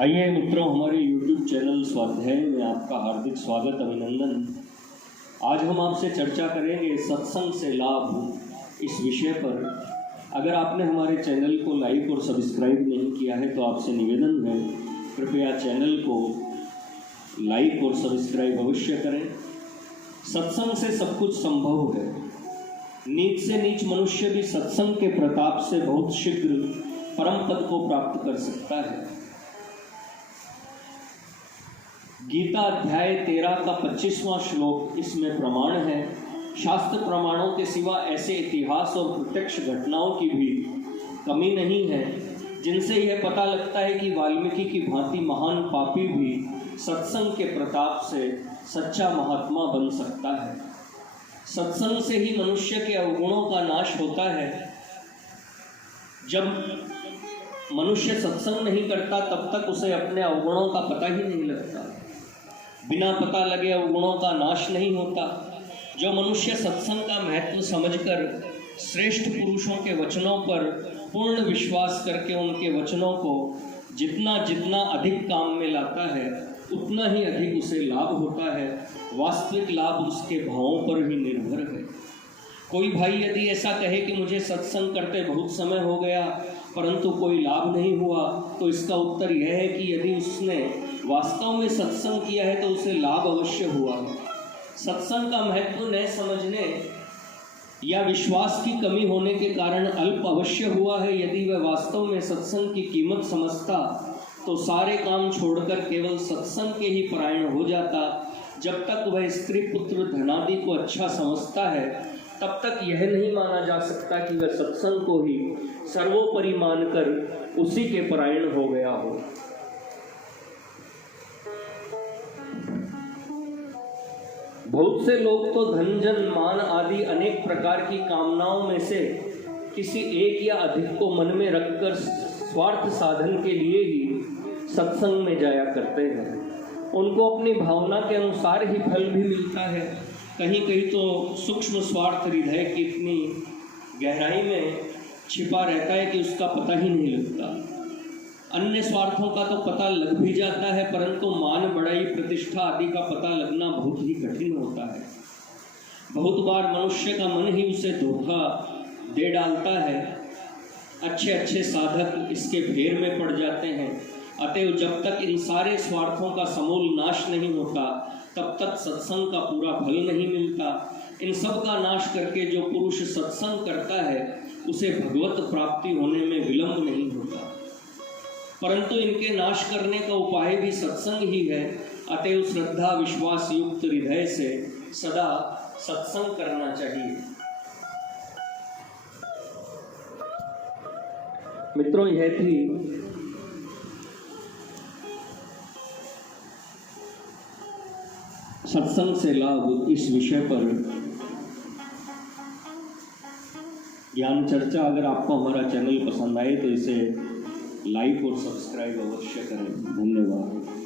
आइए मित्रों, हमारे YouTube चैनल स्वाध्याय में आपका हार्दिक स्वागत, अभिनंदन। आज हम आपसे चर्चा करेंगे सत्संग से लाभ इस विषय पर। अगर आपने हमारे चैनल को लाइक और सब्सक्राइब नहीं किया है तो आपसे निवेदन है, कृपया चैनल को लाइक और सब्सक्राइब अवश्य करें। सत्संग से सब कुछ संभव है। नीच से नीच मनुष्य भी सत्संग के प्रताप से बहुत शीघ्र परम पद को प्राप्त कर सकता है। गीता अध्याय 13 का 25वां श्लोक इसमें प्रमाण है। शास्त्र प्रमाणों के सिवा ऐसे इतिहास और प्रत्यक्ष घटनाओं की भी कमी नहीं है जिनसे यह पता लगता है कि वाल्मीकि की भांति महान पापी भी सत्संग के प्रताप से सच्चा महात्मा बन सकता है। सत्संग से ही मनुष्य के अवगुणों का नाश होता है। जब मनुष्य सत्संग नहीं करता तब तक उसे अपने अवगुणों का पता ही नहीं लगता। बिना पता लगे अवगुणों का नाश नहीं होता। जो मनुष्य सत्संग का महत्व समझकर श्रेष्ठ पुरुषों के वचनों पर पूर्ण विश्वास करके उनके वचनों को जितना जितना अधिक काम में लाता है उतना ही अधिक उसे लाभ होता है। वास्तविक लाभ उसके भावों पर ही निर्भर है। कोई भाई यदि ऐसा कहे कि मुझे सत्संग करते बहुत समय हो गया परंतु कोई लाभ नहीं हुआ, तो इसका उत्तर यह है कि यदि उसने वास्तव में सत्संग किया है तो उसे लाभ अवश्य हुआ है। सत्संग का महत्व न समझने या विश्वास की कमी होने के कारण अल्प अवश्य हुआ है। यदि वह वास्तव में सत्संग की कीमत समझता तो सारे काम छोड़कर केवल सत्संग के ही परायण हो जाता। जब तक वह स्त्री पुत्र धनादि को अच्छा समझता है तब तक यह नहीं माना जा सकता कि वह सत्संग को ही सर्वोपरि मानकर उसी के परायण हो गया हो। बहुत से लोग तो धन जन मान आदि अनेक प्रकार की कामनाओं में से किसी एक या अधिक को मन में रखकर स्वार्थ साधन के लिए ही सत्संग में जाया करते हैं। उनको अपनी भावना के अनुसार ही फल भी मिलता है। कहीं कहीं तो सूक्ष्म स्वार्थ हृदय की इतनी गहराई में छिपा रहता है कि उसका पता ही नहीं लगता। अन्य स्वार्थों का तो पता लग भी जाता है परंतु मान बढ़ाई प्रतिष्ठा आदि का पता लगना बहुत ही कठिन होता है। बहुत बार मनुष्य का मन ही उसे धोखा दे डालता है। अच्छे अच्छे साधक इसके फेर में पड़ जाते हैं। अतएव जब तक इन सारे स्वार्थों का समूल नाश नहीं होता तब तक सत्संग का पूरा फल नहीं मिलता। इन सब का नाश करके जो पुरुष सत्संग करता है उसे भगवत प्राप्ति होने में विलंब नहीं होता। परंतु इनके नाश करने का उपाय भी सत्संग ही है। अतएव श्रद्धा विश्वास युक्त हृदय से सदा सत्संग करना चाहिए। मित्रों, यह थी सत्संग से लाभ इस विषय पर ज्ञान चर्चा। अगर आपको हमारा चैनल पसंद आए तो इसे लाइक और सब्सक्राइब अवश्य करें। धन्यवाद।